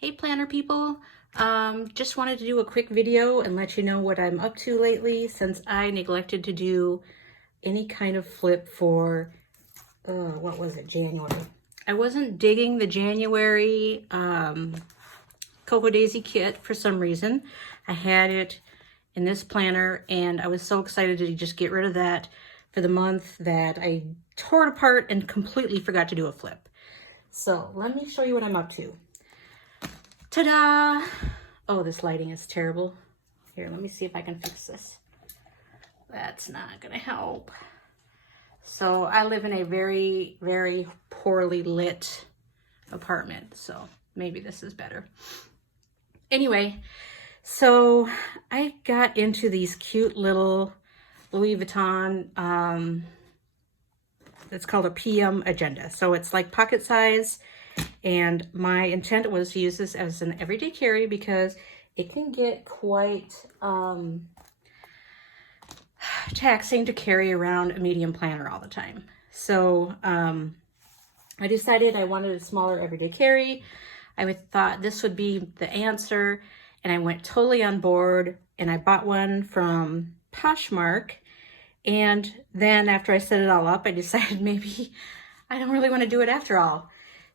Hey planner people, just wanted to do a quick video and let you know what I'm up to lately since I neglected to do any kind of flip for, what was it, January. I wasn't digging the January Cocoa Daisy kit for some reason. I had it in this planner and I was so excited to just get rid of that for the month that I tore it apart and completely forgot to do a flip. So let me show you what I'm up to. Ta-da! Oh, this lighting is terrible. Here, let me see if I can fix this. That's not gonna help. So I live in a very, very poorly lit apartment, so maybe this is better. Anyway, so I got into these cute little Louis Vuitton, it's called a PM agenda. So it's like pocket size. And my intent was to use this as an everyday carry because it can get quite taxing to carry around a medium planner all the time. So I decided I wanted a smaller everyday carry. I thought this would be the answer, and I went totally on board, and I bought one from Poshmark. And then after I set it all up, I decided maybe I don't really want to do it after all.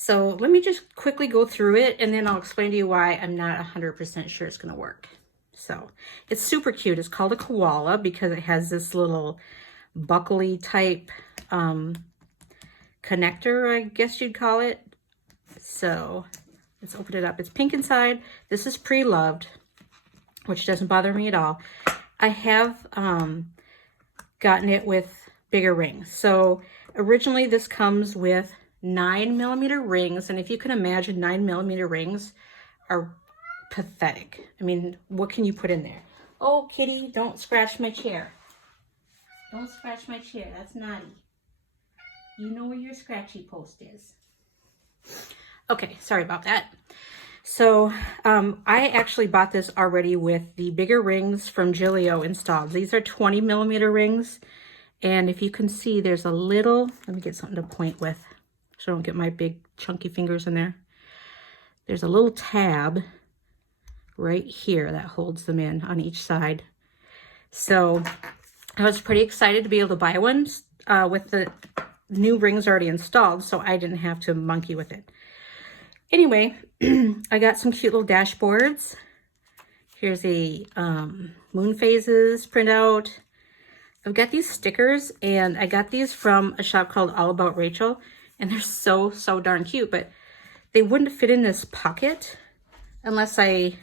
So let me just quickly go through it and then I'll explain to you why I'm not 100% sure it's going to work. So it's super cute. It's called a koala because it has this little buckly type connector, I guess you'd call it. So let's open it up. It's pink inside. This is pre-loved, which doesn't bother me at all. I have gotten it with bigger rings. So originally this comes with 9mm rings, and if you can imagine, 9mm rings are pathetic. I mean, what can you put in there? Oh, kitty, don't scratch my chair. Don't scratch my chair. That's naughty. You know where your scratchy post is. Okay, sorry about that. So I actually bought this already with the bigger rings from Gillio installed. These are 20mm rings, and if you can see, there's a little, let me get something to point with so I don't get my big chunky fingers in there. There's a little tab right here that holds them in on each side. So I was pretty excited to be able to buy one with the new rings already installed, so I didn't have to monkey with it. Anyway, I got some cute little dashboards. Here's a moon phases printout. I've got these stickers, and I got these from a shop called All About Rachel. And they're so darn cute, but they wouldn't fit in this pocket unless I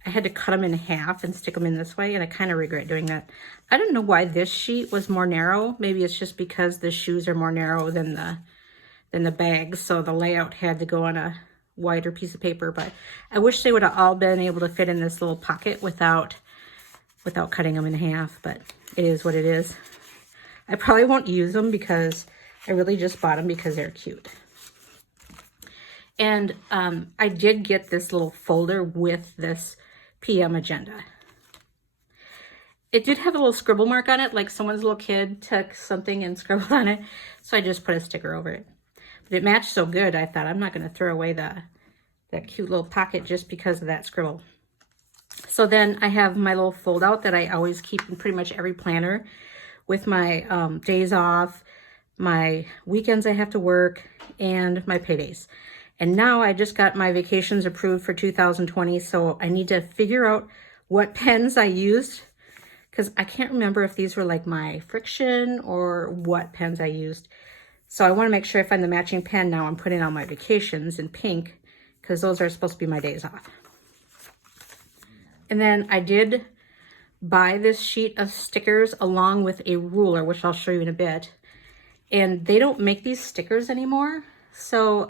had to cut them in half and stick them in this way, and I kind of regret doing that. I don't know why this sheet was more narrow. Maybe it's just because the shoes are more narrow than the bags, so the layout had to go on a wider piece of paper, but I wish they would have all been able to fit in this little pocket without cutting them in half, but it is what it is. I probably won't use them because I really just bought them because they're cute. And I did get this little folder with this PM agenda. It did have a little scribble mark on it, like someone's little kid took something and scribbled on it. So I just put a sticker over it. But it matched so good, I thought I'm not going to throw away that cute little pocket just because of that scribble. So then I have my little fold out that I always keep in pretty much every planner with my days off, my weekends I have to work, and my paydays. And now I just got my vacations approved for 2020, so I need to figure out what pens I used, because I can't remember if these were like my friction or what pens I used. So I want to make sure I find the matching pen now. I'm putting on my vacations in pink, because those are supposed to be my days off. And then I did buy this sheet of stickers along with a ruler, which I'll show you in a bit. And they don't make these stickers anymore. So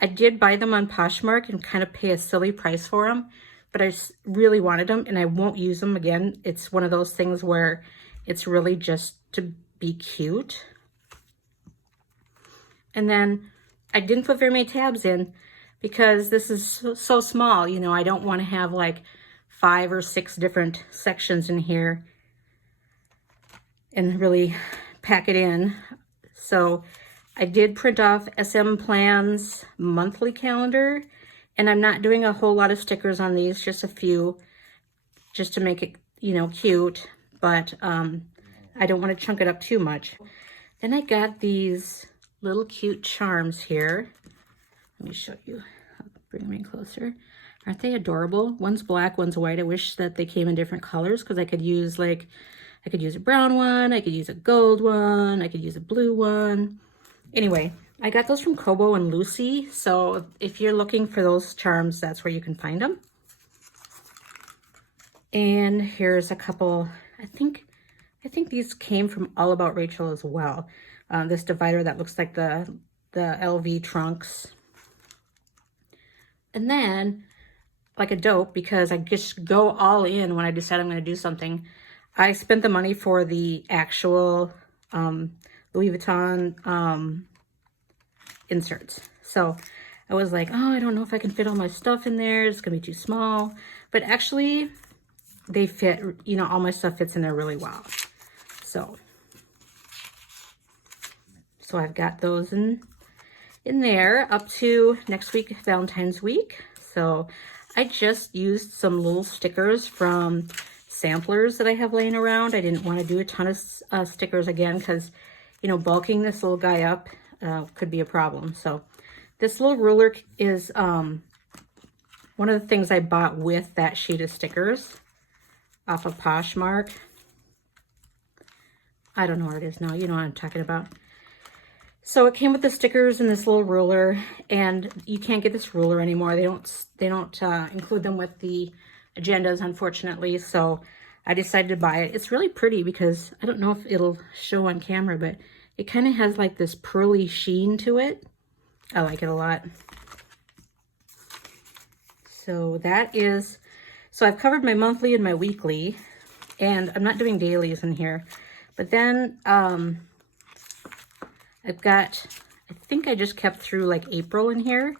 I did buy them on Poshmark and kind of pay a silly price for them. But I really wanted them and I won't use them again. It's one of those things where it's really just to be cute. And then I didn't put very many tabs in because this is so small. You know, I don't want to have like 5 or 6 different sections in here and really pack it in. So I did print off SM Plan's monthly calendar, and I'm not doing a whole lot of stickers on these, just a few, just to make it, you know, cute, but I don't want to chunk it up too much. Then I got these little cute charms here. Let me show you. I'll bring them in closer. Aren't they adorable? One's black, one's white. I wish that they came in different colors because I could use like, I could use a brown one, I could use a gold one, I could use a blue one. Anyway, I got those from Kobo and Lucy. So if you're looking for those charms, that's where you can find them. And here's a couple, I think these came from All About Rachel as well. This divider that looks like the LV trunks. And then, like a dope, because I just go all in when I decide I'm going to do something, I spent the money for the actual Louis Vuitton inserts. So I was like, oh, I don't know if I can fit all my stuff in there. It's going to be too small. But actually, they fit, you know, all my stuff fits in there really well. So I've got those in there up to next week, Valentine's week. So I just used some little stickers from samplers that I have laying around. I didn't want to do a ton of stickers again because, you know, bulking this little guy up could be a problem. So this little ruler is one of the things I bought with that sheet of stickers off of Poshmark. I don't know where it is now. You know what I'm talking about. So it came with the stickers and this little ruler, and you can't get this ruler anymore. They don't include them with the agendas, unfortunately. So I decided to buy it. It's really pretty because I don't know if it'll show on camera, but it kind of has like this pearly sheen to it. I like it a lot. So that is, so I've covered my monthly and my weekly, and I'm not doing dailies in here. But then I've got, I think I just kept through like April in here.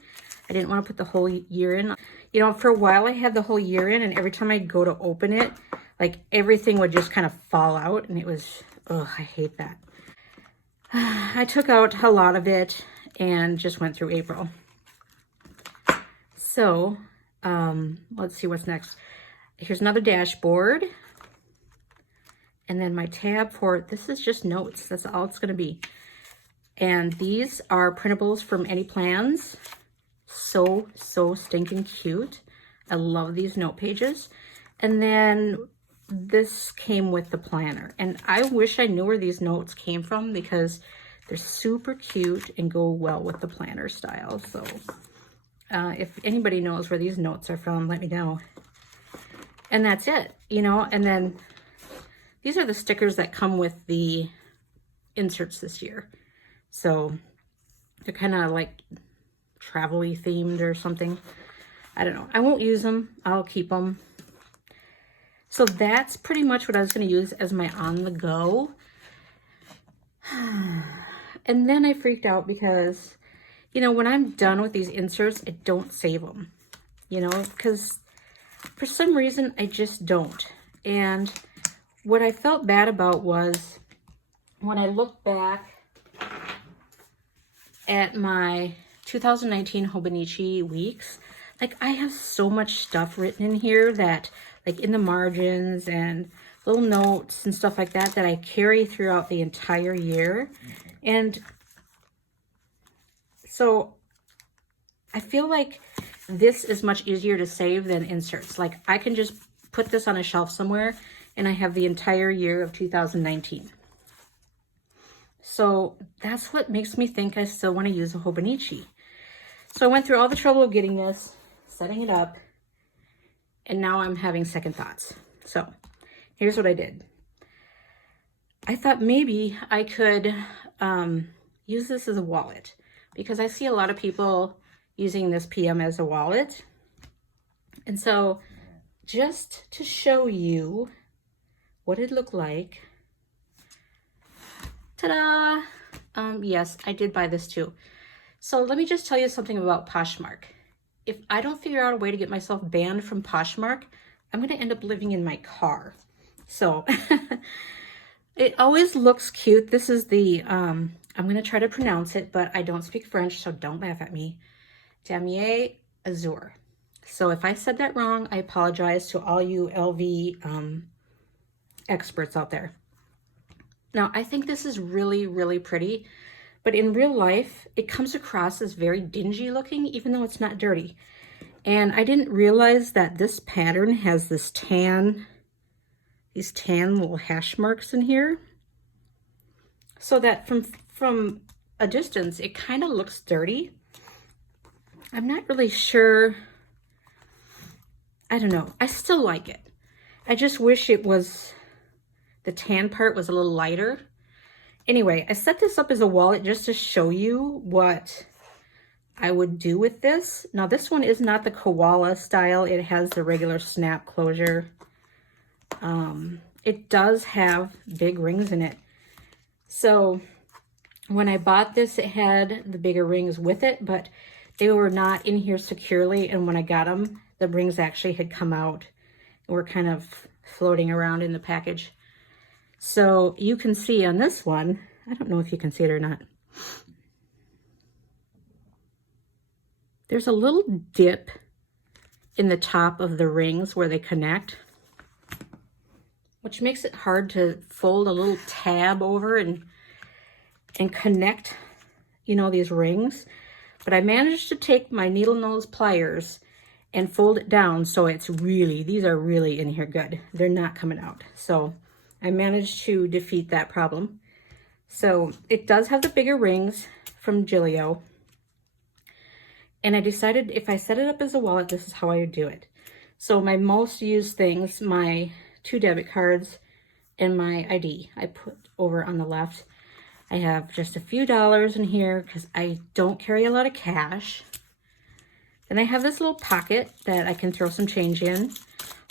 I didn't want to put the whole year in. You know, for a while I had the whole year in, and every time I'd go to open it, like everything would just kind of fall out, and it was, ugh, I hate that. I took out a lot of it and just went through April. So, let's see what's next. Here's another dashboard. And then my tab for, this is just notes. That's all it's going to be. And these are printables from Any Plans. So stinking cute. I love these note pages. And then this came with the planner. And I wish I knew where these notes came from because they're super cute and go well with the planner style. So if anybody knows where these notes are from, let me know. And that's it, you know. And then these are the stickers that come with the inserts this year. So they're kind of like travel-y themed or something. I don't know. I won't use them. I'll keep them. So that's pretty much what I was going to use as my on-the-go. And then I freaked out because, you know, when I'm done with these inserts, I don't save them. You know, because for some reason, I just don't. And what I felt bad about was when I look back at my 2019 Hobonichi weeks, like I have so much stuff written in here that, like in the margins and little notes and stuff like that, that I carry throughout the entire year. And so I feel like this is much easier to save than inserts. Like I can just put this on a shelf somewhere and I have the entire year of 2019. So that's what makes me think I still want to use a Hobonichi. So I went through all the trouble of getting this, setting it up, and now I'm having second thoughts. So here's what I did. I thought maybe I could use this as a wallet because I see a lot of people using this PM as a wallet. And so just to show you what it looked like, ta-da! Yes, I did buy this too. So let me just tell you something about Poshmark. If I don't figure out a way to get myself banned from Poshmark, I'm going to end up living in my car. So it always looks cute. This is the I'm going to try to pronounce it, but I don't speak French, so don't laugh at me. Damier Azur. So if I said that wrong, I apologize to all you LV experts out there. Now, I think this is really, really pretty, but in real life, it comes across as very dingy looking, even though it's not dirty. And I didn't realize that this pattern has this these tan little hash marks in here. So that from a distance, it kind of looks dirty. I'm not really sure. I don't know. I still like it. I just wish it was, the tan part was a little lighter. Anyway, I set this up as a wallet just to show you what I would do with this. Now, this one is not the koala style. It has the regular snap closure. It does have big rings in it. So when I bought this, it had the bigger rings with it, but they were not in here securely. And when I got them, the rings actually had come out and were kind of floating around in the package. So you can see on this one, I don't know if you can see it or not. There's a little dip in the top of the rings where they connect, which makes it hard to fold a little tab over and connect, you know, these rings. But I managed to take my needle nose pliers and fold it down so it's really, these are really in here good. They're not coming out. So I managed to defeat that problem. So it does have the bigger rings from Gillio. And I decided if I set it up as a wallet, this is how I would do it. So my most used things, my 2 debit cards and my ID, I put over on the left. I have just a few dollars in here because I don't carry a lot of cash. Then I have this little pocket that I can throw some change in.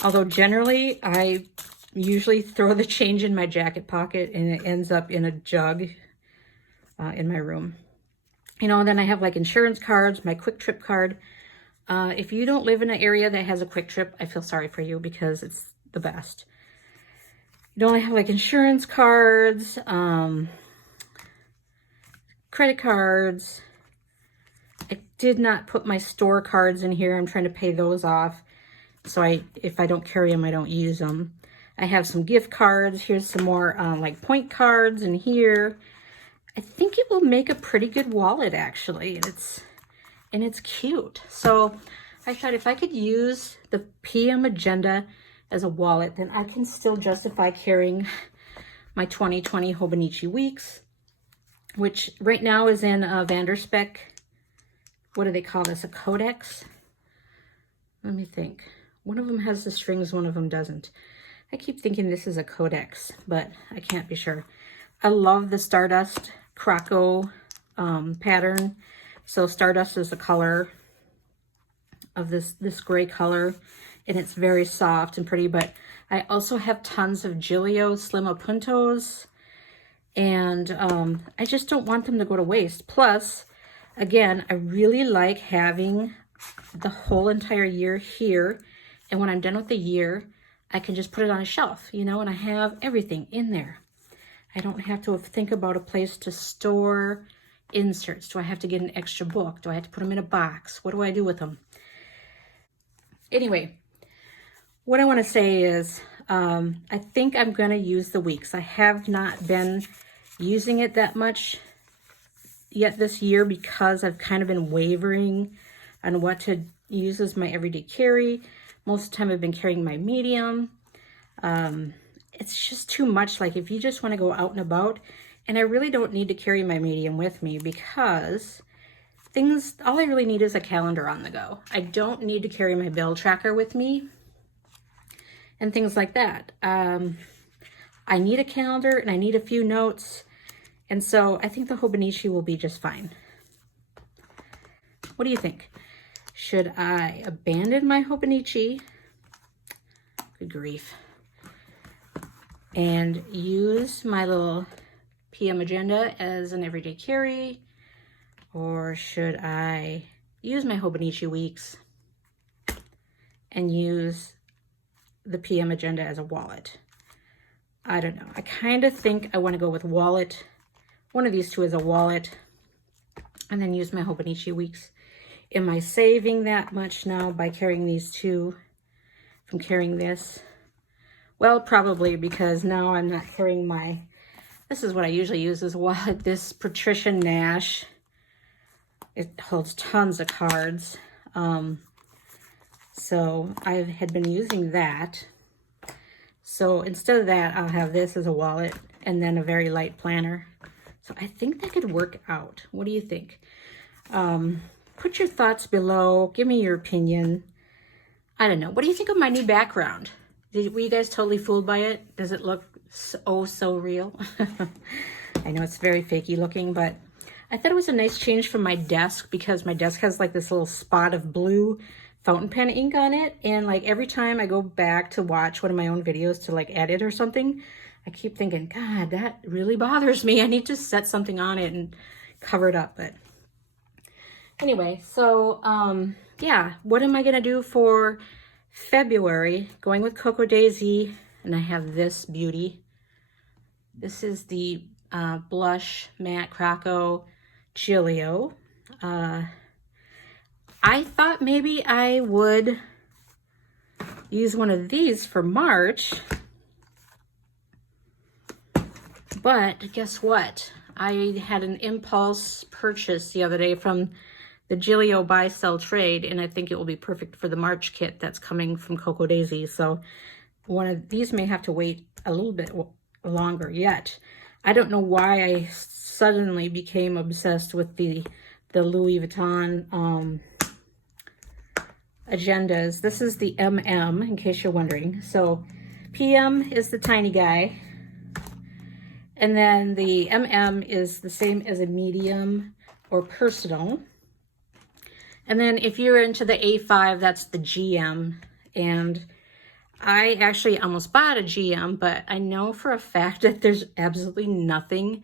Although generally, I usually throw the change in my jacket pocket and it ends up in a jug in my room. You know, then I have like insurance cards, my Quick Trip card. If you don't live in an area that has a Quick Trip, I feel sorry for you because it's the best. You don't have like insurance cards, credit cards. I did not put my store cards in here. I'm trying to pay those off. So if I don't carry them, I don't use them. I have some gift cards. Here's some more like point cards in here. I think it will make a pretty good wallet actually. And it's cute. So I thought if I could use the PM Agenda as a wallet, then I can still justify carrying my 2020 Hobonichi Weeks, which right now is in a Vanderspec. What do they call this? A codex? Let me think. One of them has the strings, one of them doesn't. I keep thinking this is a codex, but I can't be sure. I love the Stardust Croco pattern. So Stardust is the color of this gray color, and it's very soft and pretty, but I also have tons of Gillio Slim Puntos, and I just don't want them to go to waste. Plus, again, I really like having the whole entire year here, and when I'm done with the year, I can just put it on a shelf, you know, and I have everything in there. I don't have to think about a place to store inserts. Do I have to get an extra book? Do I have to put them in a box? What do I do with them? Anyway, what I want to say is I think I'm going to use the weeks. I have not been using it that much yet this year because I've kind of been wavering on what to use as my everyday carry. Most of the time I've been carrying my medium. It's just too much. Like if you just want to go out and about, and I really don't need to carry my medium with me because all I really need is a calendar on the go. I don't need to carry my bill tracker with me and things like that. I need a calendar and I need a few notes. And so I think the Hobonichi will be just fine. What do you think? Should I abandon my Hobonichi? Good grief. And use my little PM Agenda as an everyday carry? Or should I use my Hobonichi Weeks and use the PM Agenda as a wallet? I don't know. I kind of think I want to go with wallet one of these two as a wallet, and then use my Hobonichi weeks. Am I saving that much now by carrying these two from carrying this? Well, probably, because now I'm not carrying my, this is what I usually use as a wallet, this Patricia Nash. It holds tons of cards. So I had been using that. So instead of that, I'll have this as a wallet and then a very light planner. So I think that could work out. What do you think? Put your thoughts below. Give me your opinion. I don't know. What do you think of my new background? Were you guys totally fooled by it? Does it look so real? I know it's very fakey looking, but I thought it was a nice change from my desk, because my desk has like this little spot of blue fountain pen ink on it. And like every time I go back to watch one of my own videos to like edit or something, I keep thinking, God, that really bothers me. I need to set something on it and cover it up. But anyway, so yeah, what am I gonna do for February? Going with Cocoa Daisy, and I have this beauty. This is the blush matte Krakow Giglio. I thought maybe I would use one of these for March, but guess what? I had an impulse purchase the other day from the Giglio buy sell trade, and I think it will be perfect for the March kit that's coming from Cocoa Daisy. So one of these may have to wait a little bit longer yet. I don't know why I suddenly became obsessed with the Louis Vuitton agendas. This is the MM, in case you're wondering. So PM is the tiny guy, and then the MM is the same as a medium or personal. And then if you're into the A5, that's the GM. And I actually almost bought a GM, but I know for a fact that there's absolutely nothing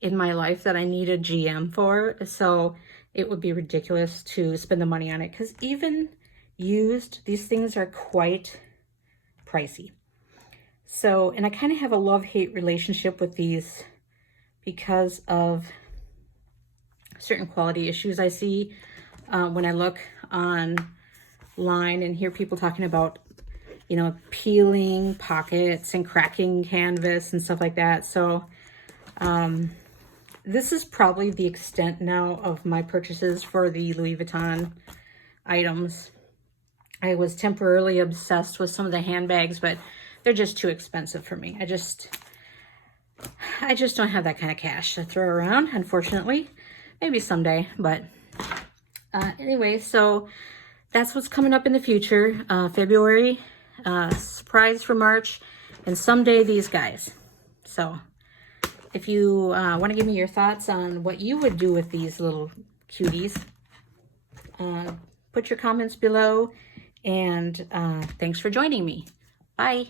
in my life that I need a GM for. So it would be ridiculous to spend the money on it, because even used, these things are quite pricey. So, and I kind of have a love-hate relationship with these because of certain quality issues I see when I look online and hear people talking about, you know, peeling pockets and cracking canvas and stuff like that. So this is probably the extent now of my purchases for the Louis Vuitton items. I was temporarily obsessed with some of the handbags, but they're just too expensive for me. I just don't have that kind of cash to throw around, unfortunately. Maybe someday, but anyway, so that's what's coming up in the future. February, surprise for March, and someday these guys. So if you want to give me your thoughts on what you would do with these little cuties, put your comments below, and thanks for joining me. Bye.